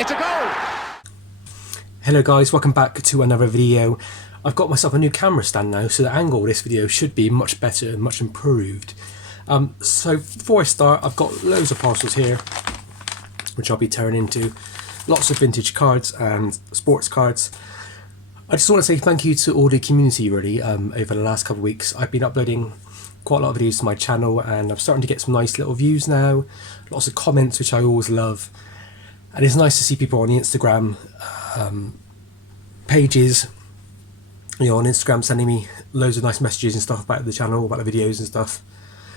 It's a goal! Hello guys, welcome back to another video. I've got myself a new camera stand now, so the angle of this video should be much better and much improved. So before I start, I've got loads of parcels here, which I'll be tearing into. Lots of vintage cards and sports cards. I just want to say thank you to all the community really over the last couple of weeks. I've been uploading quite a lot of videos to my channel and I'm starting to get some nice little views now. Lots of comments, which I always love. And it's nice to see people on the Instagram pages, on Instagram sending me loads of nice messages and stuff about the channel, about the videos and stuff.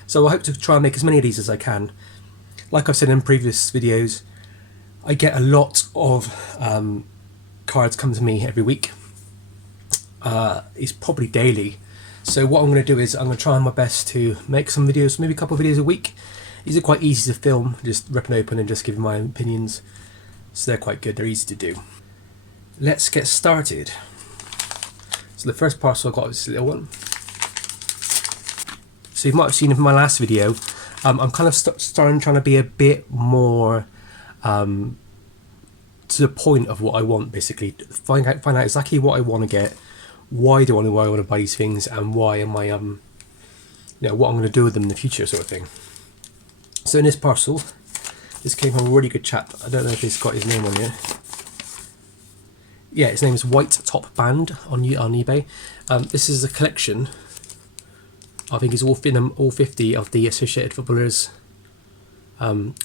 So I hope to try and make as many of these as I can. Like I've said in previous videos, I get a lot of cards come to me every week. It's probably daily. So what I'm going to do is I'm going to try my best to make some videos, maybe a couple of videos a week. These are quite easy to film, just ripping open and just giving my opinions. So they're quite good, they're easy to do. Let's get started. So the first parcel I got is this little one. So you might have seen in my last video, I'm kind of trying to be a bit more to the point of what I want, basically. Find out exactly what I want to get, why I want to buy these things, and why am I, what I'm going to do with them in the future, sort of thing. So in this parcel, this came from a really good chap. I don't know if he's got his name on here. Yeah, his name is White Top Band on eBay. This is a collection. I think it's all 50 of the Associated Footballers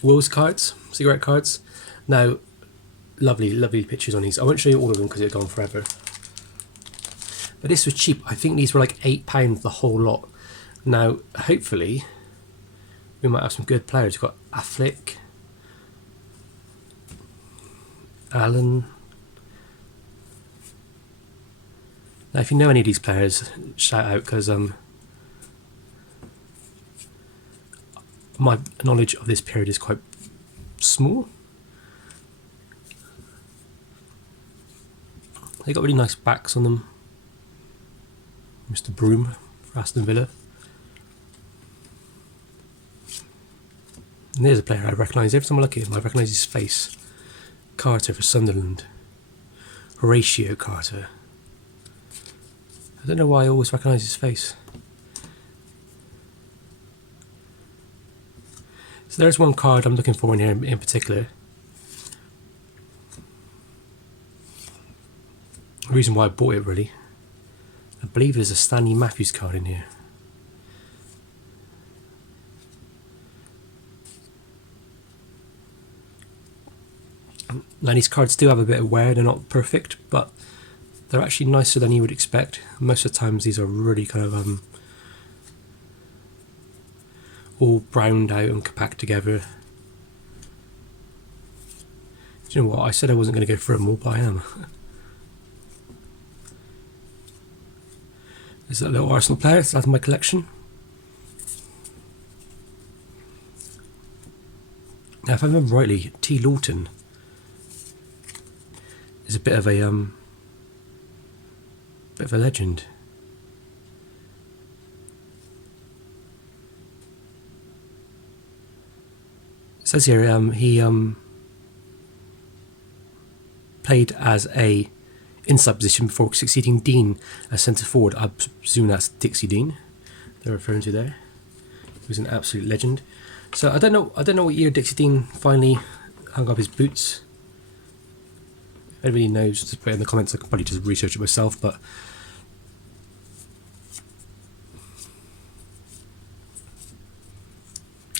Wills cards, cigarette cards. Now, lovely pictures on these. I won't show you all of them because they're gone forever. But this was cheap. I think these were like £8 the whole lot. Now, hopefully, we might have some good players. We've got Affleck, Allen. Now, if you know any of these players, shout out, because my knowledge of this period is quite small. They got really nice backs on them. Mr. Broom for Aston Villa. And there's a player I recognise. Every time I look at him, I recognise his face. Carter for Sunderland. Horatio Carter. I don't know why I always recognise his face. So there's one card I'm looking for in here in particular. The reason why I bought it really. I believe there's a Stanley Matthews card in here. Now these cards do have a bit of wear, they're not perfect, but they're actually nicer than you would expect. Most of the times these are really kind of all browned out and compact together. Do you know what, I said I wasn't going to go through them all, but I am. There's that little Arsenal player, it's out of my collection. Now if I remember rightly, T. Lawton is a bit of a legend. It says here he played as a inside position before succeeding Dean as centre forward. I presume that's Dixie Dean they're referring to there. He was an absolute legend. So I don't know what year Dixie Dean finally hung up his boots. Everybody knows, just put it in the comments. I can probably just research it myself, but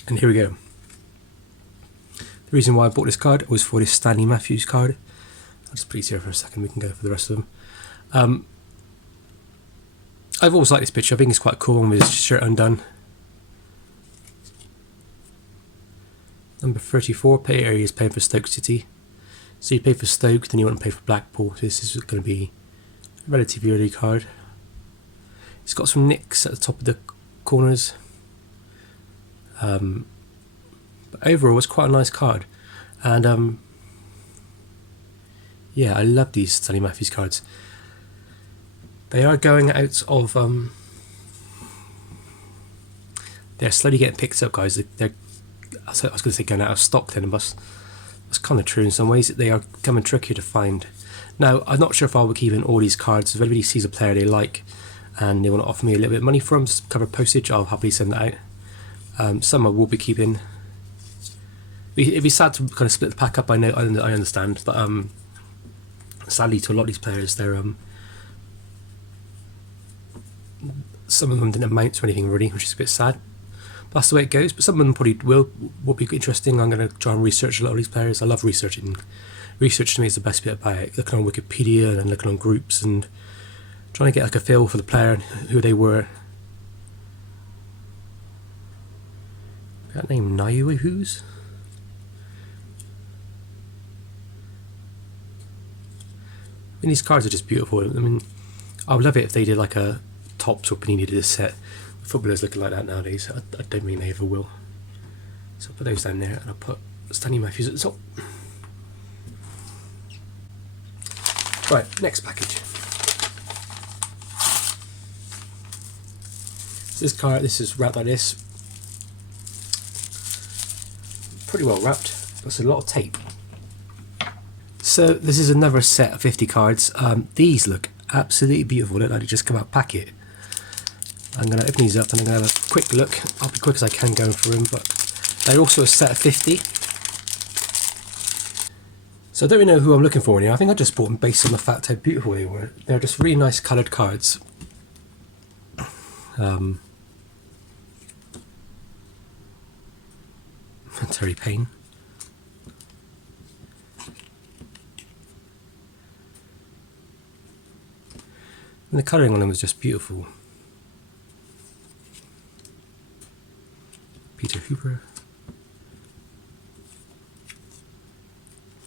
and here we go. The reason why I bought this card was for this Stanley Matthews card. I'll just put these here for a second, we can go for the rest of them. I've always liked this picture, I think it's quite cool with his shirt undone. Number 34, here he is playing for Stoke City. So you pay for Stoke, then you want to pay for Blackpool. So this is going to be a relatively early card. It's got some nicks at the top of the corners. But overall, it's quite a nice card. And yeah, I love these Stanley Matthews cards. They are going out of they're slowly getting picked up, guys. I was going to say going out of stock then, but That's kind of true in some ways. They are becoming trickier to find. Now, I'm not sure if I'll be keeping all these cards. If anybody sees a player they like and they want to offer me a little bit of money for them to cover postage, I'll happily send that out. Some I will be keeping. It'd be sad to kind of split the pack up. I know, I understand, but sadly, to a lot of these players, they're some of them didn't amount to anything really, which is a bit sad. That's the way it goes. But some of them probably will be interesting. I'm going to try and research a lot of these players. I love researching. Research to me is the best bit about it. Looking on Wikipedia and looking on groups and trying to get like a feel for the player and who they were. That name Nayu who's? I mean, these cards are just beautiful. I mean, I would love it if they did like a Topps or Panini did a set. Footballers looking like that nowadays. I don't think they ever will. So I'll put those down there and I'll put Stanley Matthews at the top. Right, next package. So this card, this is wrapped like this. Pretty well wrapped. There's a lot of tape. So this is another set of 50 cards. These look absolutely beautiful. Look like they just come out of packet. I'm going to open these up and I'm going to have a quick look. I'll be quick as I can going through them, but they're also a set of 50. So I don't really know who I'm looking for here. I think I just bought them based on the fact how beautiful they were. They're just really nice coloured cards. Terry Payne. And the colouring on them was just beautiful. Peter Hooper.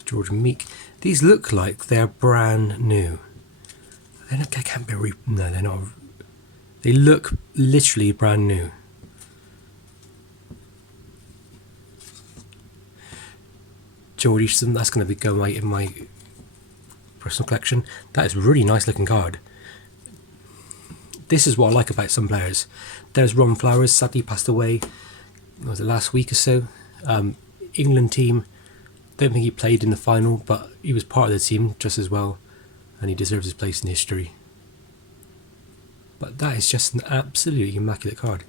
George Meek. These look like they're brand new. They can't be no, they're not. They look literally brand new. George Easton, that's going to be going in my personal collection. That is a really nice looking card. This is what I like about some players. There's Ron Flowers, sadly passed away. Was it last week or so? England team. Don't think he played in the final, but he was part of the team just as well, and he deserves his place in history. But that is just an absolutely immaculate card.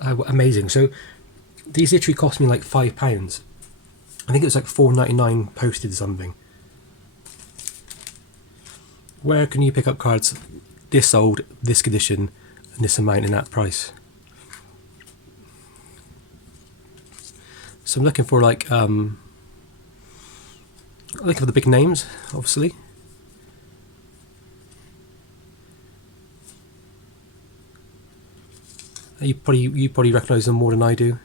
Amazing. So these literally cost me like £5. I think it was like $4.99 posted or something. Where can you pick up cards this old, this condition, and this amount in that price? So I'm looking for like looking for the big names, obviously. You probably recognise them more than I do.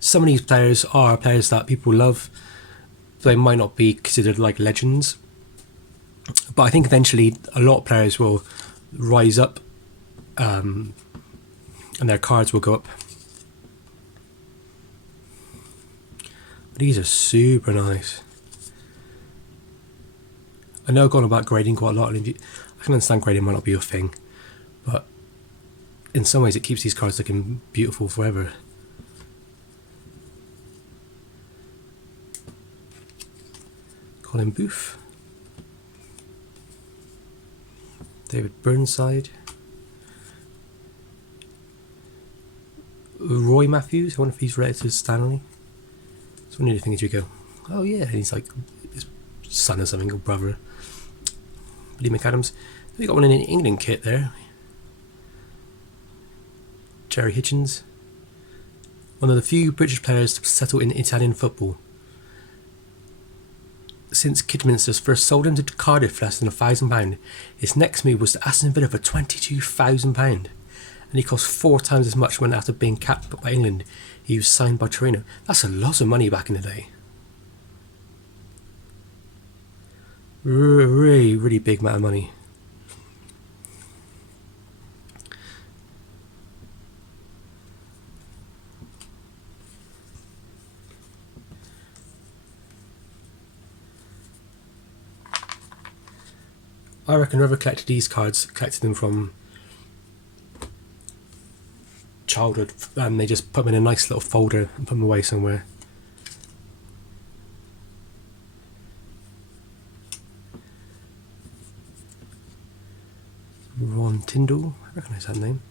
Some of these players are players that people love. They might not be considered like legends, but I think eventually a lot of players will rise up, and their cards will go up. These are super nice. I know I've gone about grading quite a lot, and I can understand grading might not be your thing, but in some ways it keeps these cards looking beautiful forever. Colin Booth, David Burnside, Roy Matthews. I wonder if he's related to Stanley. It's one of the things you go, oh yeah, and he's like his son or something, or brother. Lee McAdams. We got one in an England kit there. Jerry Hitchens, one of the few British players to settle in Italian football. Since Kidminster's first sold him to Cardiff for less than £1,000, his next move was to Aston Villa for £22,000, and he cost 4 times as much when, after being capped by England, he was signed by Torino. That's a lot of money back in the day. Really, really big amount of money. I reckon whoever collected these cards collected them from childhood, and they just put them in a nice little folder and put them away somewhere. Ron Tyndall, I recognise that name.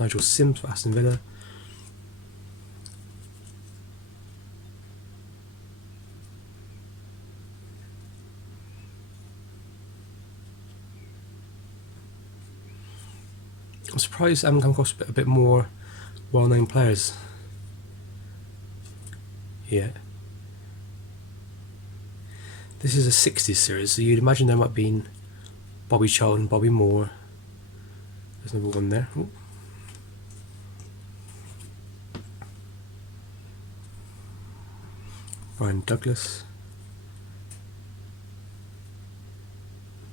Nigel Sims for Aston Villa. I'm surprised I haven't come across a bit more well-known players yet. This is a 60s series, so you'd imagine there might have been Bobby Charlton, Bobby Moore. There's another one there. Ooh. Ryan Douglas.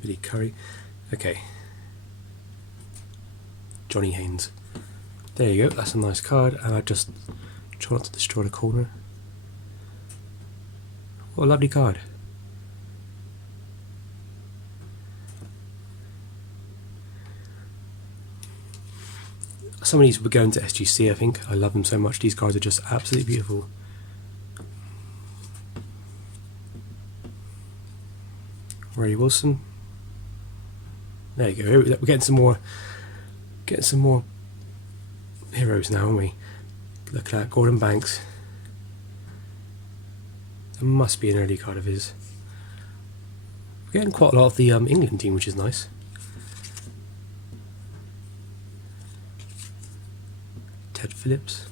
Billy Curry. Okay. Johnny Haynes. There you go, that's a nice card, and I just try not to destroy the corner. What a lovely card. Some of these will be going to SGC, I think. I love them so much. These cards are just absolutely beautiful. Ray Wilson. There you go. We're getting some more heroes now, aren't we? Look at that, Gordon Banks. There must be an early card of his. We're getting quite a lot of the England team, which is nice. Ted Phillips.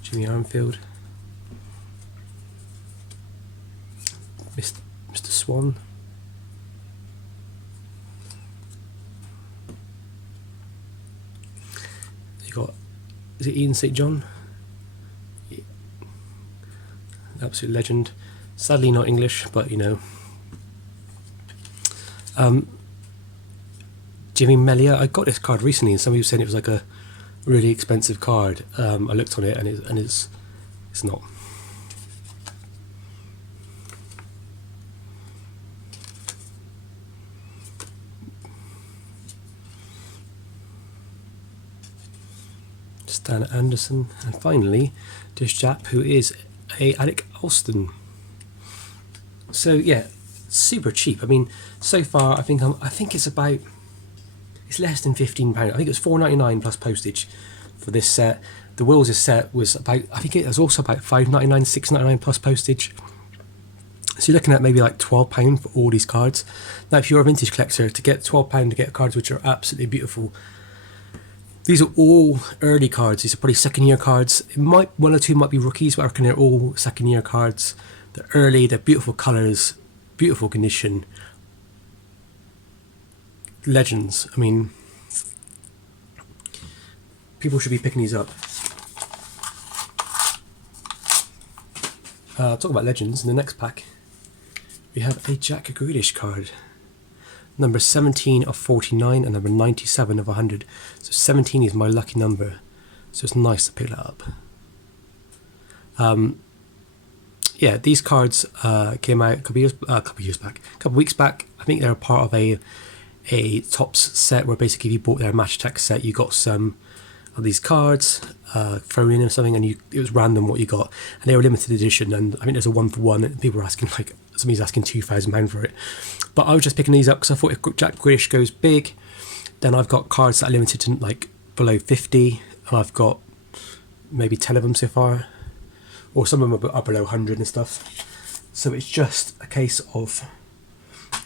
Jimmy Armfield. Mr. Swan. You got, is it Ian St. John? Yeah. Absolute legend. Sadly not English, but you know. Jimmy Melia. I got this card recently, and somebody was saying it was like a really expensive card. I looked on it, and it's not. Stan Anderson, and finally this chap who is a Alec Alston. So yeah, super cheap. I mean, so far I think it's less than £15. I think it's £4.99 plus postage for this set. The Wills' set was about, I think it was also about £5.99, £6.99 plus postage. So you're looking at maybe like £12 for all these cards. Now, if you're a vintage collector, to get £12 to get cards which are absolutely beautiful. These are all early cards. These are probably second-year cards. One or two might be rookies, but I reckon they're all second-year cards. They're early. They're beautiful colours, beautiful condition. Legends. I mean, people should be picking these up. Talk about legends. In the next pack, we have a Jack Grealish card. Number 17 of 49 and number 97 of 100. So 17 is my lucky number. So it's nice to pick that up. Yeah, these cards came out a couple weeks back. I think they're a part of a Topps set where basically if you bought their Match Attack set, you got some of these cards thrown in or something, and it was random what you got, and they were limited edition. And I think there's a 1-for-1, and people were asking, like, somebody's asking £2,000 for it. But I was just picking these up because I thought if Jack Grealish goes big, then I've got cards that are limited to like below 50, and I've got maybe 10 of them so far, or some of them are below 100 and stuff. So it's just a case of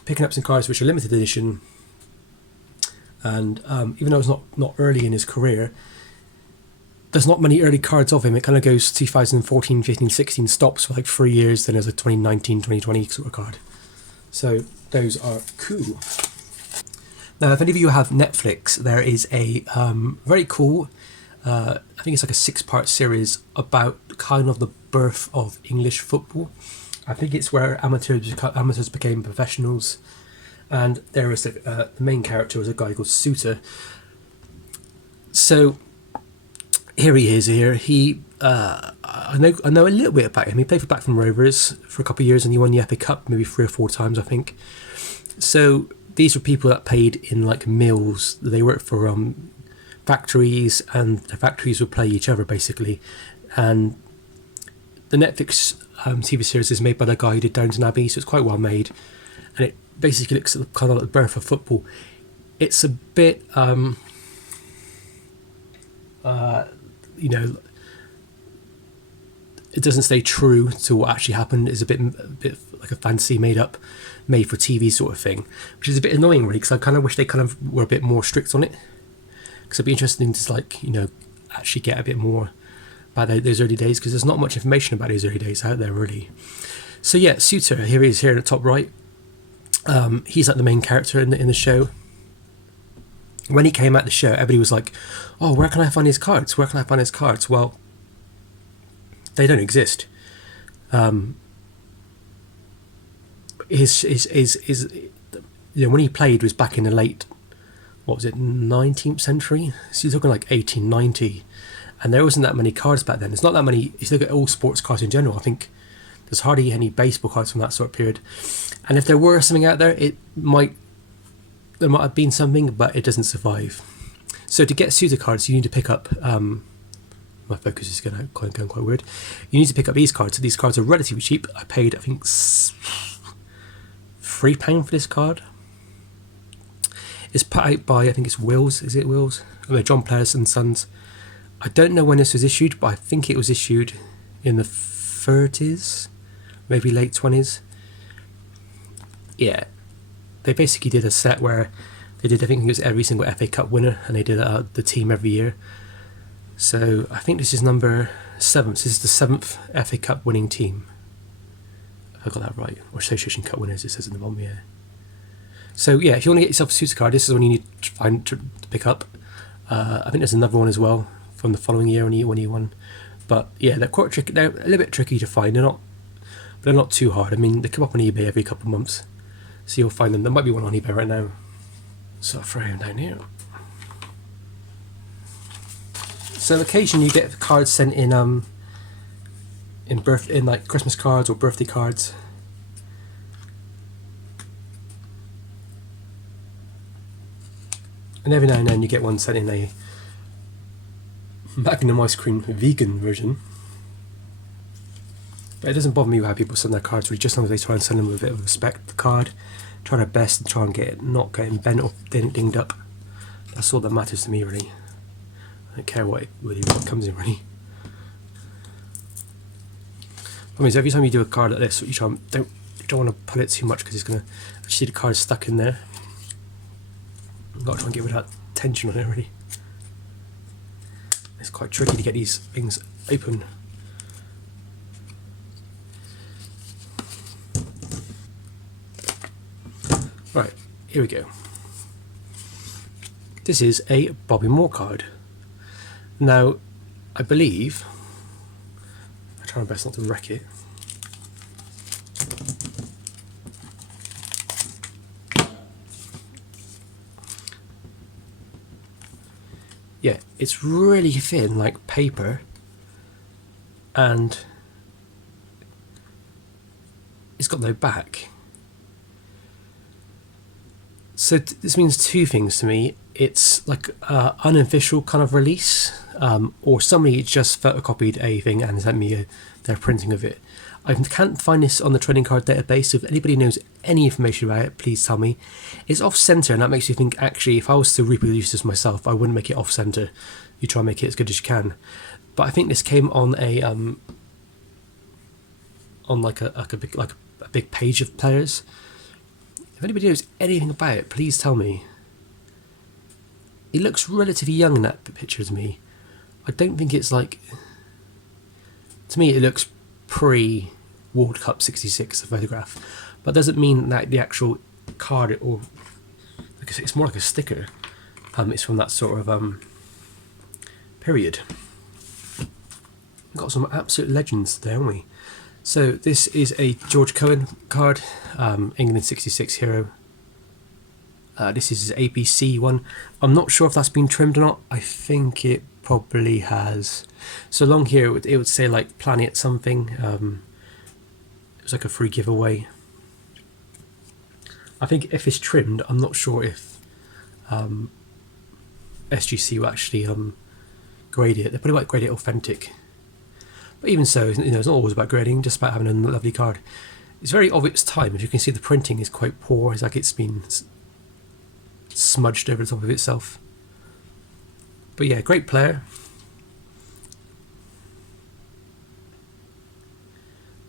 picking up some cards which are limited edition. And even though it's not early in his career, there's not many early cards of him. It kind of goes 2014, 15, 16, stops for like 3 years, then there's a 2019, 2020 sort of card. So those are cool. Now, if any of you have Netflix, there is a very cool, I think it's like a 6-part series about kind of the birth of English football. I think it's where amateurs became professionals. And there was the main character was a guy called Suter. So Here he is. Here he. I know a little bit about him. He played for Blackburn Rovers for a couple of years, and he won the FA Cup maybe 3 or 4 times, I think. So these were people that played in like mills. They worked for factories, and the factories would play each other basically. And the Netflix TV series is made by the guy who did Downton Abbey, so it's quite well made, and it basically looks at kind of like the birth of football. It's a bit, you know, it doesn't stay true to what actually happened. It's a bit like a fantasy made for TV sort of thing, which is a bit annoying really, because I kind of wish they kind of were a bit more strict on it, because it'd be interesting to like, you know, actually get a bit more about those early days, because there's not much information about those early days out there really. So yeah, Suter, here he is here at the top right. He's like the main character in the show. When he came out the show, everybody was like, "Oh, where can I find his cards? Where can I find his cards?" Well, they don't exist. His you know, when he played was back in the late, what was it, 19th century? So you're talking like 1890, and there wasn't that many cards back then. There's not that many. If you look at all sports cards in general, I think there's hardly any baseball cards from that sort of period. And if there were something out there, there might have been something, but it doesn't survive. So to get Suter cards, you need to pick up. My focus is going quite weird. You need to pick up these cards. So these cards are relatively cheap. I paid, I think, £3 for this card. It's put out by, I think it's Wills. Is it Wills? Oh, no, John Players and Sons. I don't know when this was issued, but I think it was issued in the 30s, maybe late 20s. Yeah, they basically did a set where they did, I think it was every single FA Cup winner, and they did the team every year. So I think this is number 7. This is the 7th FA Cup winning team. If I got that right. Or Association Cup winners, it says in the bottom, yeah. So yeah, if you want to get yourself a Suter card, this is one you need to pick up. I think there's another one as well from the following year when he won. But yeah, they're quite tricky. They're a little bit tricky to find. They're not too hard. I mean, they come up on eBay every couple of months, so you'll find them. There might be one on eBay right now. So I'll throw him down here. So occasionally you get cards sent in like Christmas cards or birthday cards. And every now and then you get one sent in a Magnum ice cream vegan version. But it doesn't bother me how people send their cards, really, just as long as they try and send them with a bit of respect. The card, try their best and try and get it not getting bent or dinged up. That's all that matters to me, really. I don't care what comes in, really. I mean, every time you do a card like this, you don't want to pull it too much, because it's going to actually the card stuck in there. You've got to try and get rid of that tension on it, really. It's quite tricky to get these things open. Right, here we go. This is a Bobby Moore card. Now, I believe, I try my best not to wreck it. Yeah, it's really thin, like paper, and it's got no back. So this means two things to me. It's like an unofficial kind of release, or somebody just photocopied a thing and sent me their printing of it. I can't find this on the trading card database, so if anybody knows any information about it, please tell me. It's off-center, and that makes me think, actually, if I was to reproduce this myself, I wouldn't make it off-center. You try and make it as good as you can. But I think this came on a big page of players. If anybody knows anything about it, please tell me. He looks relatively young in that picture to me. I don't think it's like... To me, it looks pre-World Cup 66, the photograph. But doesn't mean that the actual card, or... It's more like a sticker. It's from that sort of period. We've got some absolute legends there, haven't we? So this is a George Cohen card, England 66 hero. This is his ABC one. I'm not sure if that's been trimmed or not. I think it probably has. So along here it would say like Planet something. It was like a free giveaway. I think if it's trimmed, I'm not sure if SGC will actually grade it. They probably might grade it authentic. But even so, you know, it's not always about grading, just about having a lovely card. It's very of its time. If you can see, the printing is quite poor. It's like it's been smudged over the top of itself. But yeah, great player.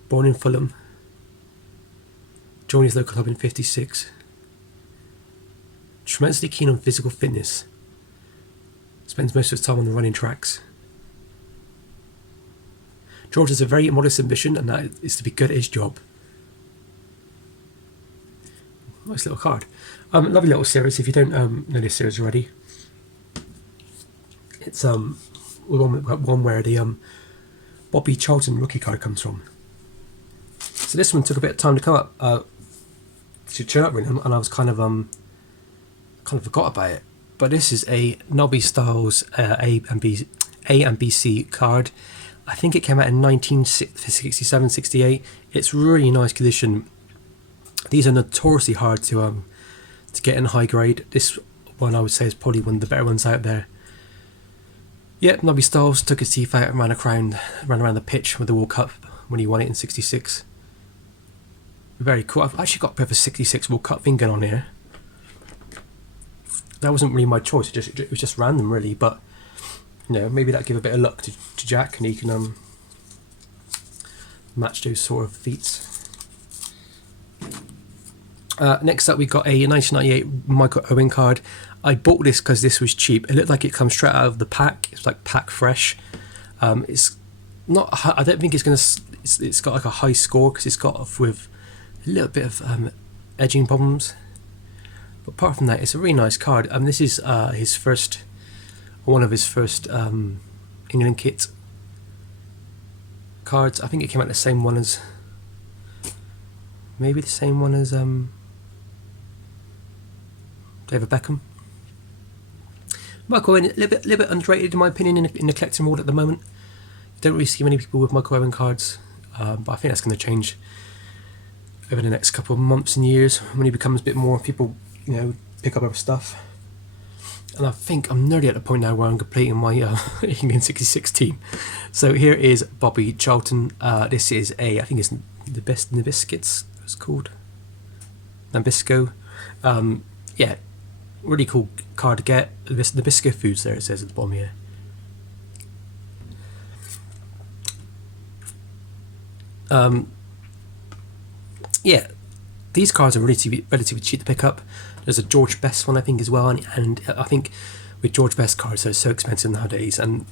Born in Fulham. Joined his local club in '56. Tremendously keen on physical fitness. Spends most of his time on the running tracks. George has a very modest ambition, and that is to be good at his job. Nice little card. Lovely little series. If you don't know this series already, it's one where the Bobby Charlton rookie card comes from. So this one took a bit of time to come up, to turn up, really, and I was kind of forgot about it. But this is a Nobby Stiles A and B C card. I think it came out in 1967, 68. It's really nice condition. These are notoriously hard to get in high grade. This one I would say is probably one of the better ones out there. Yeah, Nobby Stiles took his teeth out and ran around the pitch with the World Cup when he won it in '66. Very cool. I've actually got a bit of a '66 World Cup thing going on here. That wasn't really my choice. It was just random, really. But you know, maybe that'll give a bit of luck to Jack, and he can match those sort of feats. Next up, we got a 1998 Michael Owen card. I bought this because this was cheap. It looked like it comes straight out of the pack. It's like pack fresh. It's not. I don't think it's gonna. It's got like a high score because it's got off with a little bit of edging problems. But apart from that, it's a really nice card. This is his first, one of his first England kit cards. I think it came out the same one as, maybe the same one as David Beckham. Michael Owen, a little bit underrated in my opinion in the collecting world at the moment. You don't really see many people with Michael Owen cards, but I think that's going to change over the next couple of months and years when he becomes a bit more people, you know, pick up other stuff. And I think I'm nearly at the point now where I'm completing my England '66 team. So here is Bobby Charlton. This is I think it's the best Nabiscuits. It's called Nabisco. Yeah, really cool card to get. Nabisco Foods there, it says at the bottom here. Yeah, these cards are relatively cheap to pick up. There's a George Best one, I think, as well, and I think with George Best cards, they're so expensive nowadays, and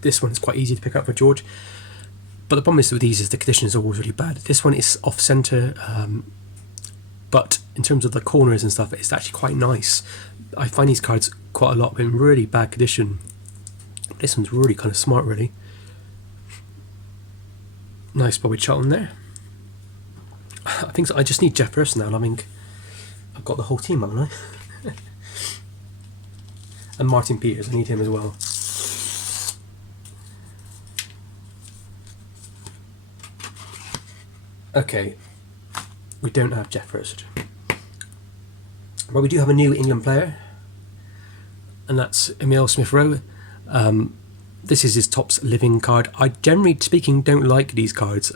this one is quite easy to pick up for George. But the problem is with these is the condition is always really bad. This one is off centre, but in terms of the corners and stuff, it's actually quite nice. I find these cards quite a lot in really bad condition. This one's really kind of smart, really. Nice Bobby Charlton there. I think so. I just need Jeff Person now, and I mean, I've got the whole team, haven't I? And Martin Peters, I need him as well. Okay, we don't have Jeff First, but we do have a new England player, and that's Emile Smith-Rowe. This is his Topps Living card. I generally speaking don't like these cards,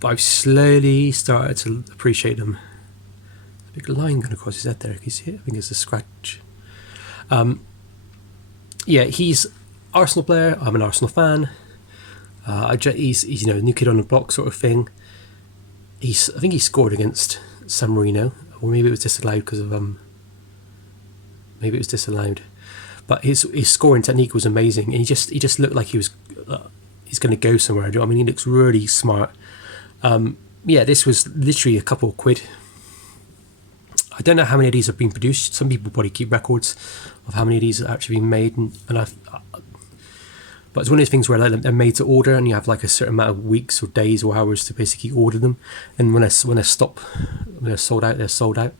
but I've slowly started to appreciate them. There's a big line going across his head there. Can you see it? I think it's a scratch. Yeah, he's Arsenal player. I'm an Arsenal fan. He's you know, new kid on the block sort of thing. I think he scored against San Marino, or maybe it was disallowed because of maybe it was disallowed. But his scoring technique was amazing, and he just looked like he was he's going to go somewhere. I mean, he looks really smart. Yeah, this was literally a couple of quid. I don't know how many of these have been produced. Some people probably keep records of how many of these have actually been made, but it's one of those things where they're made to order, and you have like a certain amount of weeks or days or hours to basically order them. And when they're sold out, they're sold out.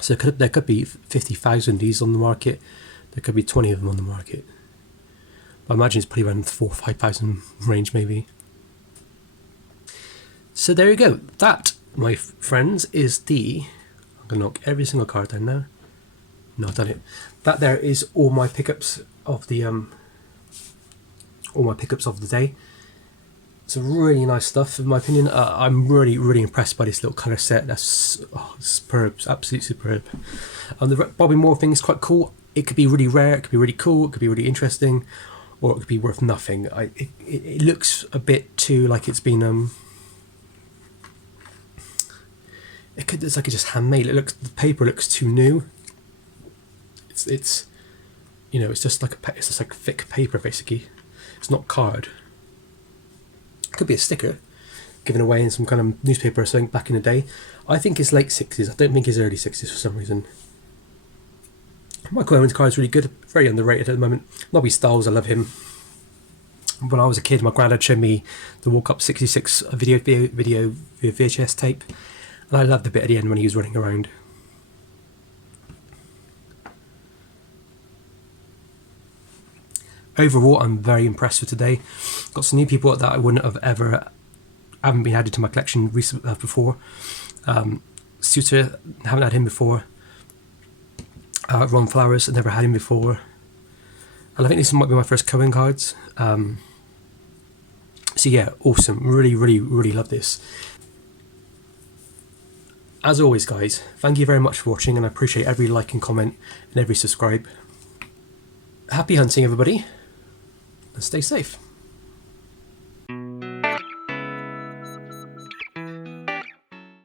So there could be 50,000 of these on the market There could be 20 of them on the market. I imagine it's probably around 4,000 or 5,000 range maybe. So there you go. That, my friends, is the... I'm going to knock every single card down now. No, I've done it. That there is all my pickups of the day. It's really nice stuff, in my opinion. I'm really impressed by this little colour set. That's superb, it's absolutely superb. The Bobby Moore thing is quite cool. It could be really rare, it could be really cool, it could be really interesting, or it could be worth nothing. It looks a bit too like it's been it's like it's just handmade. The paper looks too new. It's you know, it's just like thick paper basically. It's not card. Could be a sticker given away in some kind of newspaper or something back in the day. I think it's late 60s. I don't think it's early 60s for some reason. Michael Owen's card is really good. Very underrated at the moment. Nobby Stiles, I love him. When I was a kid, my granddad showed me the Walk Up 66 video VHS tape. And I loved the bit at the end when he was running around. Overall, I'm very impressed with today. Got some new people that I wouldn't have haven't been added to my collection before. Suter, haven't had him before. Ron Flowers, I've never had him before. And I think this might be my first Cohen cards. So yeah, awesome. Really love this. As always, guys, thank you very much for watching, and I appreciate every like and comment and every subscribe. Happy hunting, everybody, and stay safe.